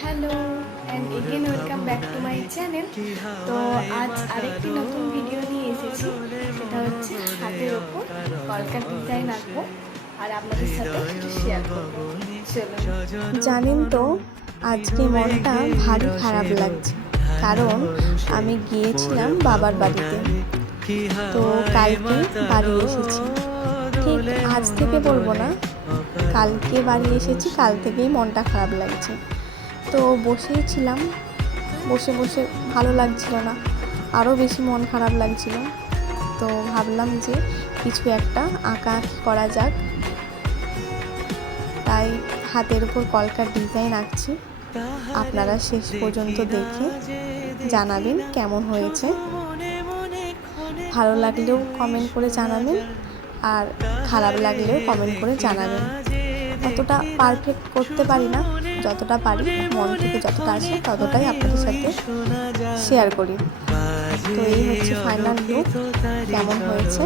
Hello and again welcome back to my channel. তো আজ আরেকটি নতুন ভিডিও নিয়ে এসেছি, সেটা হচ্ছে হাতের ওপর কলকার ডিজাইন আঁকবো আর আপনাদের সাথে একটু শেয়ার করবো। চলুন। জানেন তো আজকে মনটা ভারী খারাপ লাগছে, কারণ আমি গিয়েছিলাম বাবার বাড়িতে। তো কালকে বাড়ি এসেছি, ঠিক আজ থেকে বলবো না, কালকে বাড়ি এসেছি, কাল থেকেই মনটা খারাপ লাগছে। তো বসেই ছিলাম, বসে বসে ভালো লাগছিল না, আরও বেশি মন খারাপ লাগছিল। তো ভাবলাম যে কিছু একটা আঁকাআঁকি করা যাক, তাই হাতের উপর কলকার ডিজাইন আঁকছি। আপনারা শেষ পর্যন্ত দেখে জানাবেন কেমন হয়েছে। ভালো লাগলেও কমেন্ট করে জানাবেন, আর খারাপ লাগলেও কমেন্ট করে জানাবেন। অতটা পারফেক্ট করতে পারি না, যতটা পারি মন থেকে যতটা আসে ততটাই আপনাদের সাথে শেয়ার করি। তো এই হচ্ছে ফাইনাল লুক, কেমন হয়েছে